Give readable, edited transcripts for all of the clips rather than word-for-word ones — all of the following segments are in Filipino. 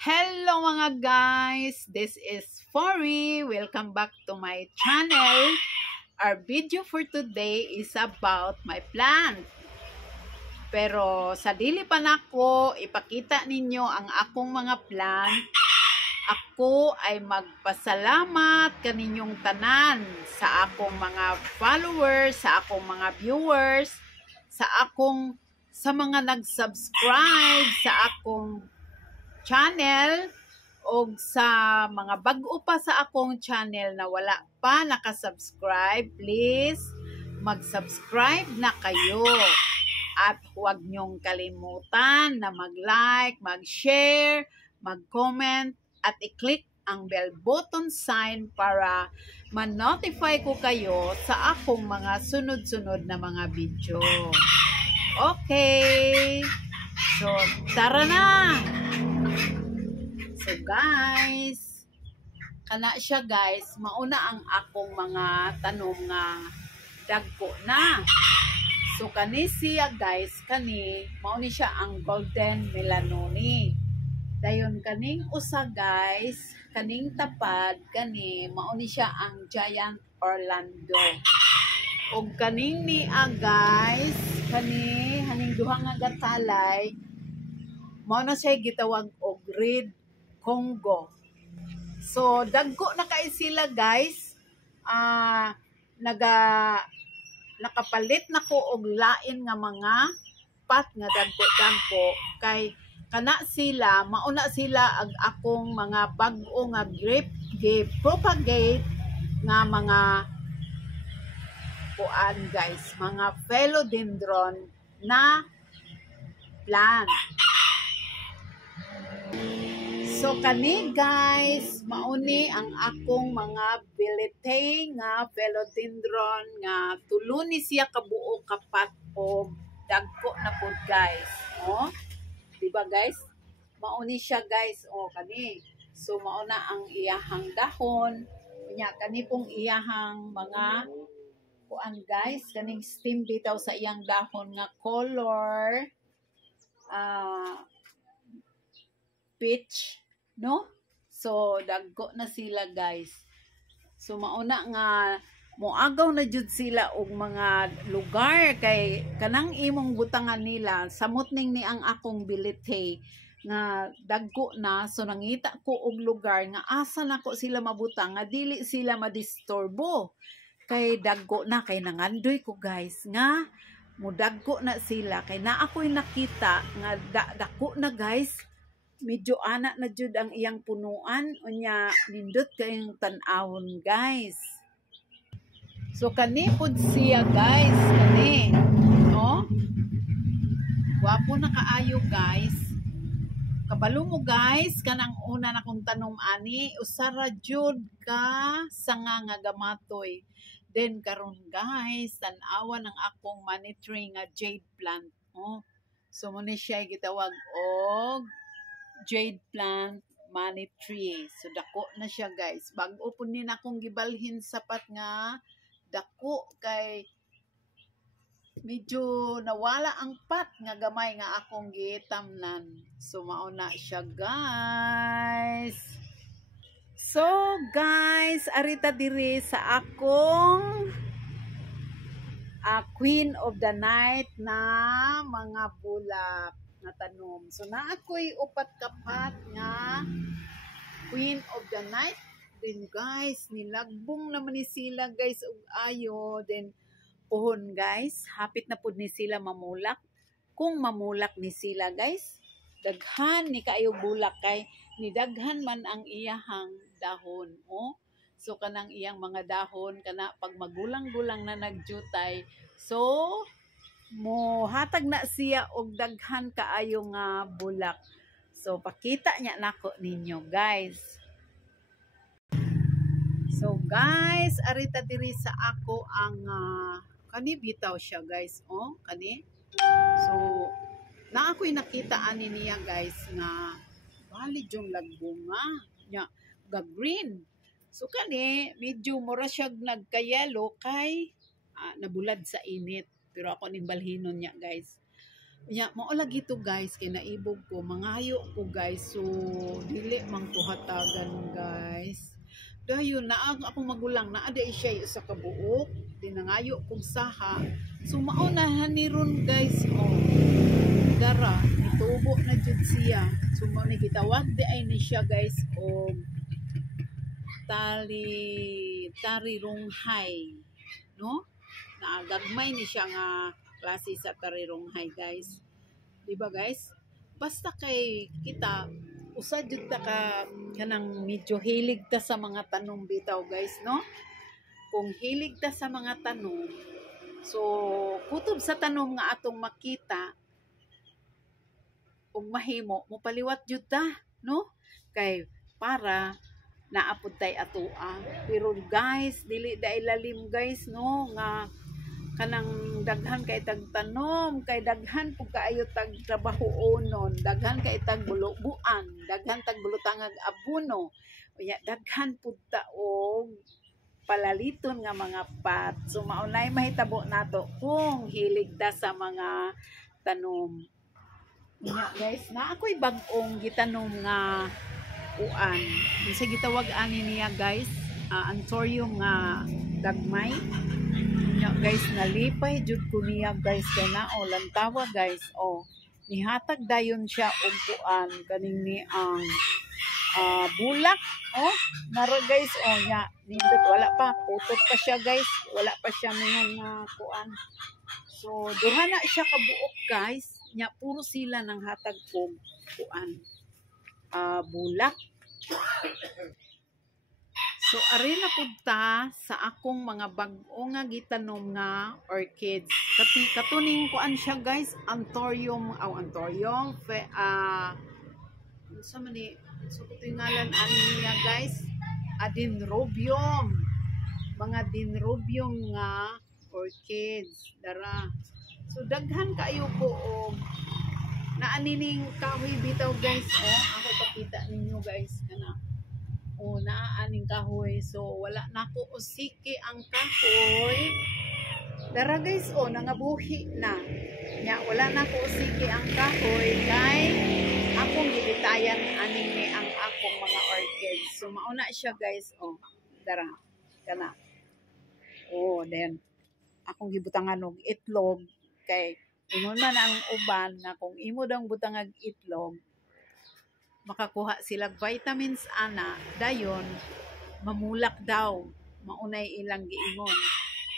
Hello mga guys! This is Fori. Welcome back to my channel. Our video for today is about my plant. Pero sa dili pa nako ipakita ninyo ang akong mga plant, ako ay magpasalamat kaninyong tanan sa akong mga followers, sa akong mga viewers, sa mga nag-subscribe sa akong channel o sa mga bag-o pa sa akong channel na wala pa nakasubscribe. Please mag-subscribe na kayo at huwag nyong kalimutan na mag-like, mag-share, mag-comment at i-click ang bell button sign para ma-notify ko kayo sa akong mga sunod-sunod na mga video. Okay, so tara na! So guys, kana siya guys, mauna ang akong mga tanom nga dagko na. So kani siya guys, mauni siya ang golden melanoni. Dayon kaning usa guys, kaning tapad mauni siya ang giant Orlando. Og kaning niya guys, haning duha nga gatalay, mao na siya gitawag og red Congo. So dagko na kay sila guys. Nakapalit na ko og lain nga mga pat nga dagko kay kana sila, mauna sila ag akong mga bag-o nga grape propagate nga mga kuan guys, mga philodendron na plant. So kani guys, mauni ang akong mga bilitay nga philodendron nga tulo ni siya kabuo kapat o dagko na pod guys. Oh, diba guys? Mauni siya guys. Oh, kani. So mauna ang iyahang dahon. Kanya kani pong iyahang mga kuan guys, kaning stem bitaw sa iyang dahon nga color peach, no? So dagko na sila guys. So mauna nga moagaw na jud sila og mga lugar kay kanang imong butangan nila samot ning ni ang akong bilitay nga dagko na. So nangita ko og lugar nga asa nako sila mabutang nga dili sila madisturbo kay dagko na, kay nangandoy ko guys nga mudagko na sila kay na ako'y nakita nga dako na guys. Medyo ana na jud ang iyang punuan, unya nindot kayong tan-awon guys. So kani pud siya guys, kani no, wapo na kaayo guys. Kabalo mo guys, kanang una na kong tanom ani usara jud ka sanga nga gamatoy. Then karon guys, tan-awan ang akong money tree nga jade plant. Oh, so mo ni siya gitawag og jade plant money tree. So dako na siya guys. Bag-o po ni akong gibalhin sapat nga dako kay medyo nawala ang pat nga gamay nga akong gitamnan. So mauna siya guys. So guys, arita diri sa akong queen of the night na mga bulak na tanom. So na ako'y upat kapat nga queen of the night. Then guys, nilagbong naman ni sila guys og ayo. Then puhon guys, hapit na pud ni sila mamulak. Kung mamulak ni sila guys, daghan ni kaayo bulak kay nidaghan man ang iyahang dahon. Oh, so kanang iyang mga dahon kana pag magulang-gulang na nagjutay, so mo hatag na siya og daghan kaayo nga bulak. So pakita niya nako ninyo guys. So guys, arita diri sa ako ang kani bitaw siya guys. Oh, kani. So na ako'y nakita ani niya guys nga bali jong lagbunga nya ga green. So kani medyo mura siya nagka-yellow kay nabulad sa init. Pero ako ning balhinon niya guys. Ya, mao lagi to guys kay naibog ko, mangayo ko guys. So dili man ko hatagan guys. Dayon naag akong magulang naa day siya sa kabuok, dinangayo kong saha. So mao na haniron guys. Oh, dara nitubo na jud siya. So mao ni gitawag di ay ni siya guys og tari runghay, no? Naagagmay ni siya nga klase sa tari runghay guys. Di ba guys? Basta kay kita usa jud ta ka kanang medyo hilig ta sa mga tanom bitaw guys, no? Kung hilig ta sa mga tanom, so kutob sa tanom nga atong makita ug mahimo mo paliwat jud ta, no? Kay para naapod tay atoa. Pero guys, dili dai lalim guys, no? Nga kanang daghan kay tagtanom, kay daghan pug kaayo tag trabahoon, daghan kay tag bulubuan, daghan tag bulutangag abuno. Unya daghan pud ta og palaliton nga mga pat. So maunay mahitabo nato kung hilig ta sa mga tanom. Unya guys, na ako'y bag-ong gitanom nga uan. Sa gitawag ani niya guys, anthurium nga gagmay. Nya guys, nalipay jud ko niya guys kay nao lantawa guys. Oh, nihatag dayon siya og kuan kaning ni ang bulak. Oh, nara guys, oh nya nindot wala pa putot pa siya guys. Wala pa siya mingon nga kuan. So duha na siya kabuok guys. Nya puro sila nang hatag og kuan. Bulak. So ari na pud ta sa akong mga bag-o nga gitanom nga orchids. Katuning kuan siya guys, anthurium sa man ni so ngalan ani niya guys, dendrobium. Mga dendrobium nga orchids dara. So daghan kaayo ko og naanining kahoy bitaw guys. Oh, ako pakita ninyo guys kana. O naaaning kahoy. So wala na ko usiki ang kahoy. Dara guys, o nangabuhi na. Nya wala na ko usiki ang kahoy kay akong gibitayan aning ni ang akong mga orchids. So mauna siya guys, o dara kana. O then akong gibutangan og itlog kay ingon man ang uban na kung imo daw butangag itlog makakuha sila vitamins ana dayon mamulak daw maunay ilang giingon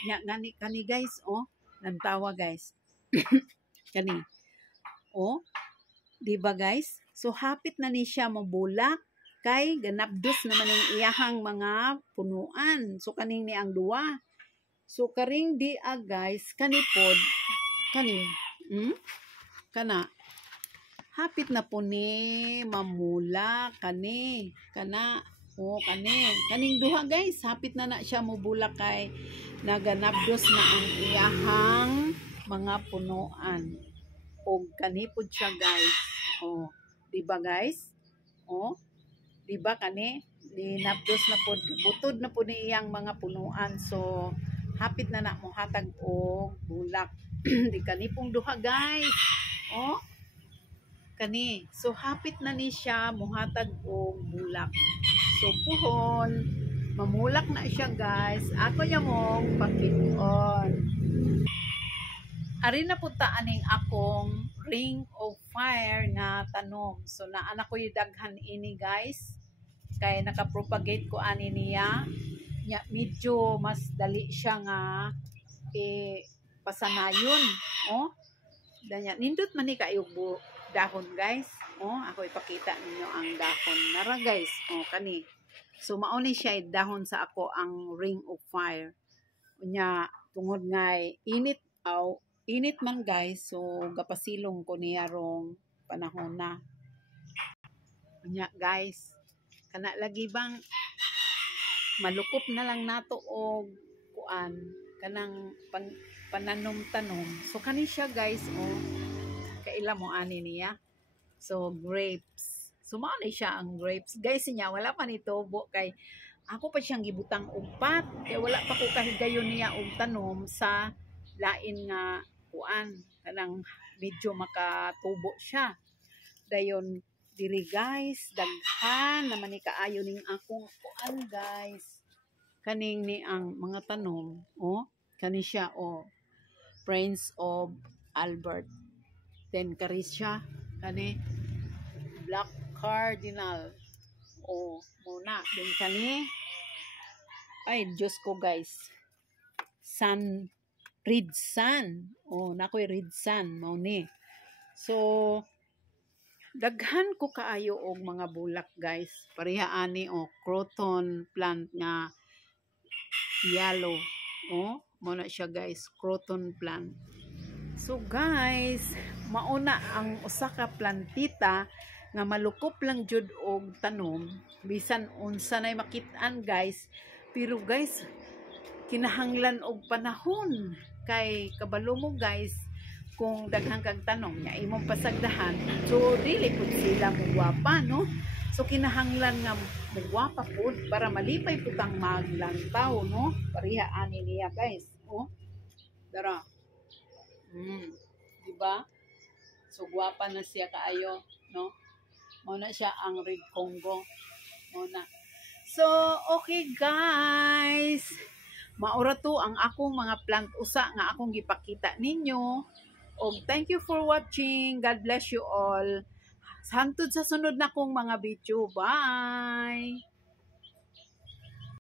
nya ngani kani guys, oh nantawa guys. Kani oh di ba guys, so hapit na ni siya mabulak kay ganabdos naman ang iyahang mga punuan. So kaning ni ang duwa, so karing di guys kanipod kani kana hapit na po ni mamula kani kana o kaning duha guys hapit na siya mobula kay naganabdos na ang iyahang mga punuan o kanipod siya guys. O di ba guys, o di ba kani dinabdos na po butod na po ni iyang mga punuan. So hapit na mo hatag og bulak. Di kanipong duha guys, o kani. So hapit na ni siya muhatag og bulak. So puhon mamulak na siya guys. Ako nya mong pakit-on. Ari na punta aning akong ring of fire nga tanom. So naanak ko yung daghan ini guys. Kay nakapropagate ko ani niya. Nya medyo mas dali siya nga pasanayon. Oh, danya nindot man ni kayo dahon guys. Oh, ako ipakita ninyo ang dahon nara guys. Oh, kani. So mao ni siya dahon sa ako ang ring of fire. Unya tungod nga init man guys. So gapasilong ko niya rong panahon na. Unya guys, kana lagi bang malukop na lang nato og kuan kanang pananom-tanom. So kani siya guys, oh kaila mo ani niya. So grapes. So mao ni siya ang grapes. Guys niya wala pa nitubo kay ako pa siyang gibutang og pat kay wala pa ko kahigayon niya og tanom sa lain nga kuan kanang medyo makatubo siya. Dayon diri guys, daghan naman ni kaayo ning akong kuan guys. Kaning ni ang mga tanom, oh, kani siya, oh, Prince of Albert. Then kari siya, kani Black Cardinal. Oh, muna. Then kani, ay, Diyos ko guys. Red Sun. Oh, nakoy Red Sun. Mao ni. So, daghan ko kaayo og mga bulak guys. Pareha ani, oh, croton plant nga yellow. Oh, muna siya guys. Croton plant. So guys, mauna ang usa ka plantita nga malukop lang jud og tanom bisan unsa nay makit-an guys, pero guys kinahanglan og panahon kay kabalo mo guys kung daghang kag tanom nya imong pasagdahan, so dili pud sila mugwapa, no? So kinahanglan nga mugwapa pud para malipay pud ang maglantaw, no? Pareha ani niya guys, oh, dara. Diba? So gwapa na siya kaayo, no? Muna siya ang Red Congo. Muna. So, okay guys. Maura to ang akong mga plant usa nga akong gipakita ninyo. Og thank you for watching. God bless you all. Hantod sa sunod na kong mga video. Bye!